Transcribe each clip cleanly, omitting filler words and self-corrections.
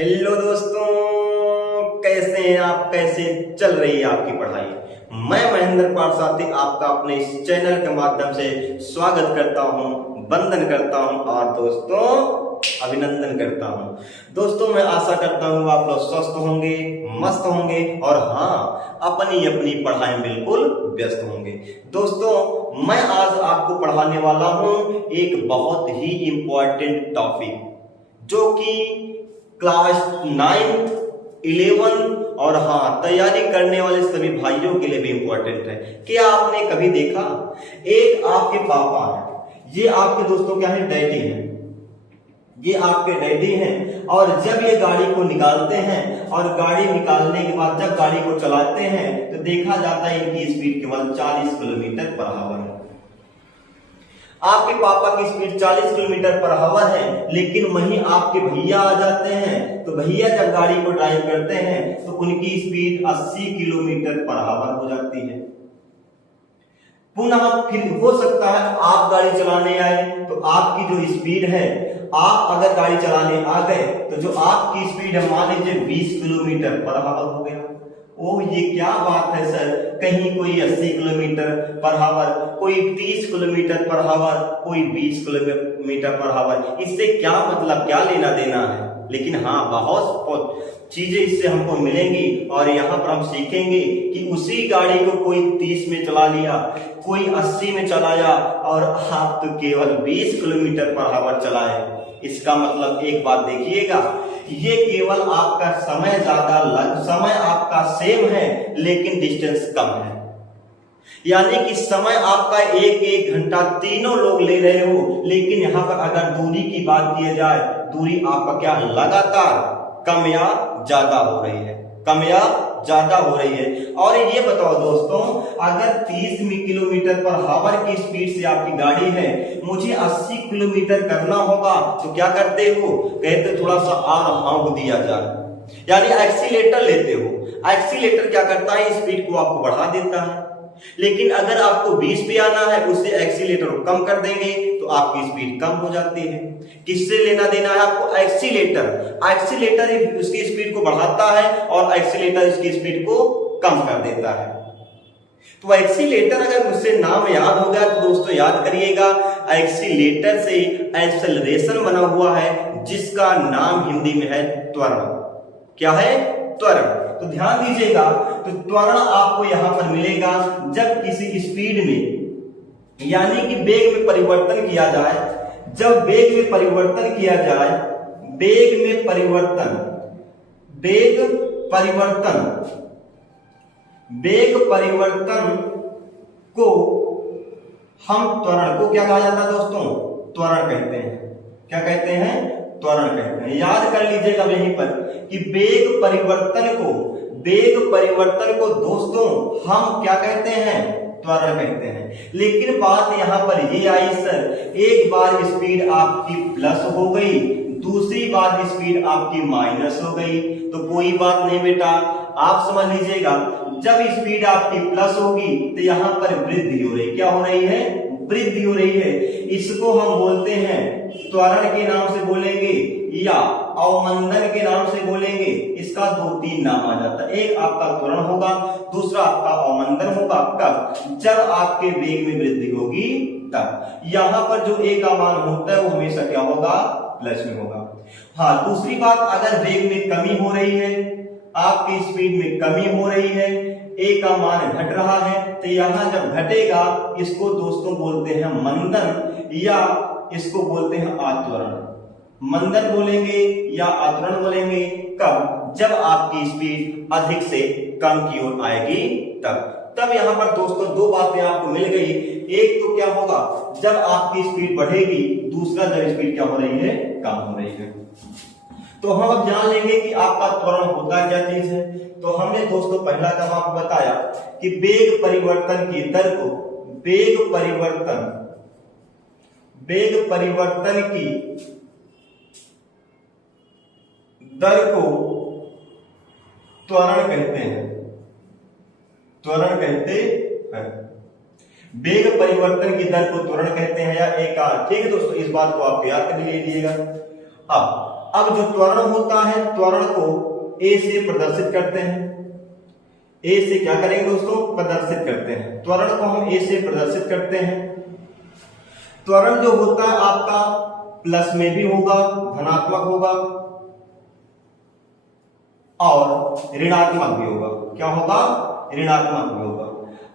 Hello दोस्तों, कैसे हैं आप? कैसे चल रही है आपकी पढ़ाई? मैं महेंद्र पाठशाती आपका अपने इस चैनल के माध्यम से स्वागत करता हूं, वंदन करता हूं और दोस्तों अभिनंदन करता हूं। दोस्तों मैं आशा करता हूं आप लोग स्वस्थ होंगे, मस्त होंगे और हाँ अपनी अपनी पढ़ाई में बिल्कुल व्यस्त होंगे। दोस्तों मैं आज आपको पढ़ाने वाला हूं एक बहुत ही इंपॉर्टेंट टॉपिक जो कि क्लास 9, 11 और हाँ तैयारी करने वाले सभी भाइयों के लिए भी इंपॉर्टेंट है। क्या आपने कभी देखा, एक आपके पापा है, ये आपके दोस्तों क्या है, डैडी हैं, ये आपके डैडी हैं और जब ये गाड़ी को निकालते हैं और गाड़ी निकालने के बाद जब गाड़ी को चलाते हैं तो देखा जाता है इनकी स्पीड केवल 40 किलोमीटर पर आवर है। आपके पापा की स्पीड 40 किलोमीटर पर आवर है, लेकिन वहीं आपके भैया आ जाते हैं तो भैया जब गाड़ी को ड्राइव करते हैं तो उनकी स्पीड 80 किलोमीटर पर आवर हो जाती है। पुनः फिर हो सकता है आप गाड़ी चलाने आए तो आपकी जो स्पीड है, आप अगर गाड़ी चलाने आ गए तो जो आपकी स्पीड है मान लीजिए 20 किलोमीटर पर आवर हो गया। ओह ये क्या बात है सर, कहीं कोई 80 किलोमीटर पर आवर, कोई 30 किलोमीटर पर आवर, कोई 20 किलोमीटर पर आवर, इससे क्या मतलब, क्या लेना देना है? लेकिन हाँ बहुत चीजें इससे हमको मिलेंगी और यहाँ पर हम सीखेंगे कि उसी गाड़ी को कोई 30 में चला लिया, कोई 80 में चलाया और आप तो केवल 20 किलोमीटर पर आवर चलाए। इसका मतलब एक बात देखिएगा, ये केवल आपका समय आपका सेम है लेकिन डिस्टेंस कम है। यानी कि समय आपका एक घंटा तीनों लोग ले रहे हो, लेकिन यहां पर अगर दूरी की बात की जाए, दूरी आपका क्या लगातार कम या ज्यादा हो रही है, कम या ज्यादा हो रही है। और ये बताओ दोस्तों, अगर 30 किलोमीटर पर आवर की स्पीड से आपकी गाड़ी है, मुझे 80 किलोमीटर करना होगा तो क्या करते हो, कहते थोड़ा सा और हाँक दिया जाए, यानी एक्सीलेटर लेते हो। एक्सीलेटर क्या करता है, स्पीड को आपको बढ़ा देता है। लेकिन अगर आपको 20 पे आना है, उससे एक्सीलेटर को कम कर देंगे तो आपकी स्पीड कम हो जाती है। किससे लेना देना है आपको, एक्सीलेटर उसकी स्पीड को बढ़ाता है और एक्सीलेटर उसकी स्पीड को कम कर देता है। तो एक्सीलेटर अगर मुझसे नाम याद हो गया तो दोस्तों याद करिएगा, एक्सीलेटर से एक्सेलरेशन बना हुआ है जिसका नाम हिंदी में है त्वरण। क्या है, त्वरण। तो ध्यान दीजिएगा, तो त्वरण आपको यहां पर मिलेगा जब किसी स्पीड में यानी कि वेग में परिवर्तन किया जाए, जब वेग में परिवर्तन किया जाए, वेग परिवर्तन को हम त्वरण को क्या कहा जाता है दोस्तों, त्वरण कहते हैं। क्या कहते हैं, त्वरण कहते हैं। याद कर लीजिएगा यहीं पर कि वेग परिवर्तन को दोस्तों हम क्या कहते हैं, त्वरण कहते हैं। लेकिन बात यहां पर ये आई सर, एक बार स्पीड आपकी प्लस हो गई, दूसरी बार स्पीड आपकी माइनस हो गई, तो कोई बात नहीं बेटा, आप समझ लीजिएगा जब स्पीड आपकी प्लस होगी तो यहां पर वृद्धि हो रही, क्या हो रही है, वृद्धि हो रही है। इसको हम बोलते हैं त्वरण के नाम से बोलेंगे या अवमंदन के नाम से बोलेंगे। इसका 2-3 नाम आ जाता है, एक आपका त्वरण होगा, दूसरा आपका अवमंदन होगा। कब, जब आपके वेग में वृद्धि होगी तब। यहां पर जो ए का मान होता है वो हमेशा क्या होगा, प्लस में होगा। हाँ दूसरी बात, अगर वेग में कमी हो रही है, आपकी स्पीड में कमी हो रही है, ए का मान घट रहा है, तो यहां जब घटेगा इसको दोस्तों बोलते हैं मंदन या इसको बोलते हैं आत्वरण। मंदन बोलेंगे या आत्वरण बोलेंगे कब, जब आपकी स्पीड अधिक से कम की ओर आएगी तब यहां पर दोस्तों दो बातें आपको मिल गई। एक तो क्या होगा, जब आपकी स्पीड बढ़ेगी, दूसरा जब स्पीड क्या हो रही है, कम हो रही है। तो हम अब जान लेंगे कि आपका त्वरण होता क्या चीज है। तो हमने दोस्तों पहला काम आपको बताया कि वेग परिवर्तन की दर को, वेग परिवर्तन की दर को त्वरण कहते हैं, त्वरण कहते हैं। वेग परिवर्तन की दर को त्वरण कहते हैं या एक, ठीक है दोस्तों, इस बात को आप याद कर लीजिएगा। अब जो त्वरण होता है, त्वरण को ए से प्रदर्शित करते हैं। ए से क्या करेंगे दोस्तों? प्रदर्शित करते हैं। त्वरण को हम ए से प्रदर्शित करते हैं। त्वरण जो होता है आपका प्लस में भी होगा, धनात्मक होगा और ऋणात्मक भी होगा। क्या होगा? ऋणात्मक भी होगा।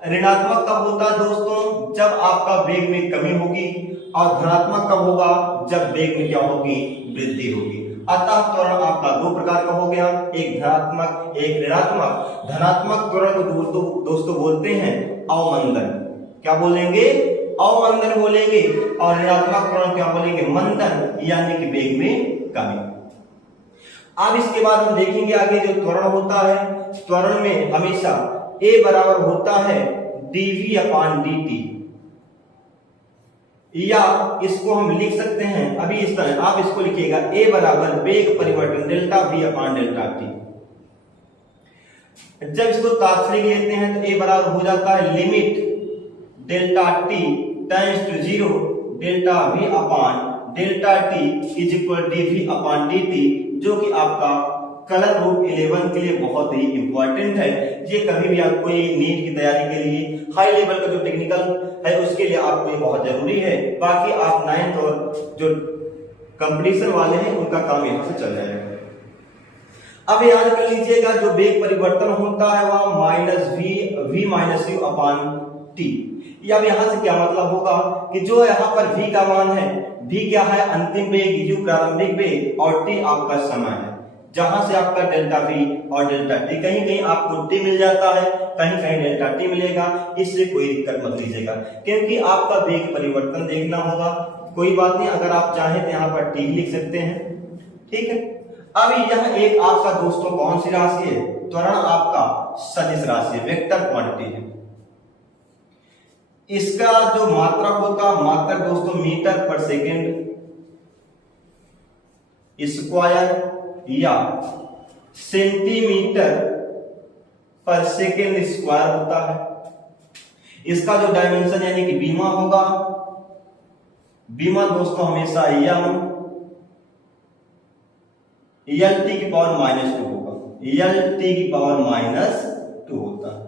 ऋणात्मक कब होता है दोस्तों? जब आपका वेग में कमी होगी, और धनात्मक कब होगा? जब वेग में क्या होगी? वृद्धि होगी। अतः त्वरण आपका दो प्रकार का हो गया, एक धनात्मक, एक ऋणात्मक। धनात्मक त्वरण को दोस्तों बोलते हैं अवमंदन। क्या बोलेंगे? अवमंदन बोलेंगे। और ऋणात्मक त्वरण क्या बोलेंगे? मंदन, यानी कि वेग में कमी। अब इसके बाद हम देखेंगे आगे जो त्वरण होता है, त्वरण में हमेशा ए बराबर होता है dv अपान dt, या इसको हम लिख सकते हैं अभी इस तरह, आप इसको लिखिएगा ए बराबर वेग परिवर्तन delta v upon delta T. जब इसको तात्पर्य लेते हैं तो ए बराबर हो जाता है limit delta t tends to 0 delta v upon delta t is equal dv upon dt, जो कि आपका कलर रूप 11 के लिए बहुत ही इंपॉर्टेंट है। ये कभी भी आपको नीट की तैयारी के लिए हाई लेवल का जो टेक्निकल है उसके लिए आपको ये बहुत जरूरी है। बाकी आप 9th और जो कंपटीशन वाले हैं उनका काम यहाँ से चल जाएगा। अब याद कर लीजिएगा जो वेग परिवर्तन होता है वह minus v minus you upon T. अब यहाँ से क्या मतलब होगा कि जो यहाँ पर v का मान है, v क्या है? अंतिम वेग, u प्रारंभिक वेग और t आपका समय है। जहां से आपका डेल्टा v और डेल्टा t, कहीं कहीं आपको t मिल जाता है, कहीं कहीं डेल्टा t मिलेगा, इससे कोई दिक्कत मत लीजिएगा क्योंकि आपका वेग परिवर्तन देखना होगा। कोई बात नहीं, अगर आप चाहें तो यहाँ पर t लिख सकते हैं, ठीक है। अब यह एक आपका दोस्तों कौन सी राशि है? त्वरण आपका सदिश राशि, वेक्टर क्वांटिटी है। इसका जो मात्रक होता, मात्रक दोस्तों मीटर पर सेकेंड स्क्वायर या सेंटीमीटर पर सेकेंड स्क्वायर होता है। इसका जो डायमेंशन यानी कि बीमा होगा, बीमा दोस्तों हमेशा यल टी की पावर माइनस 2 होगा। यल टी की पावर माइनस 2 होता है,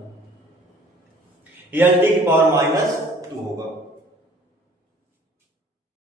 यल टी की पावर माइनस 2 होगा।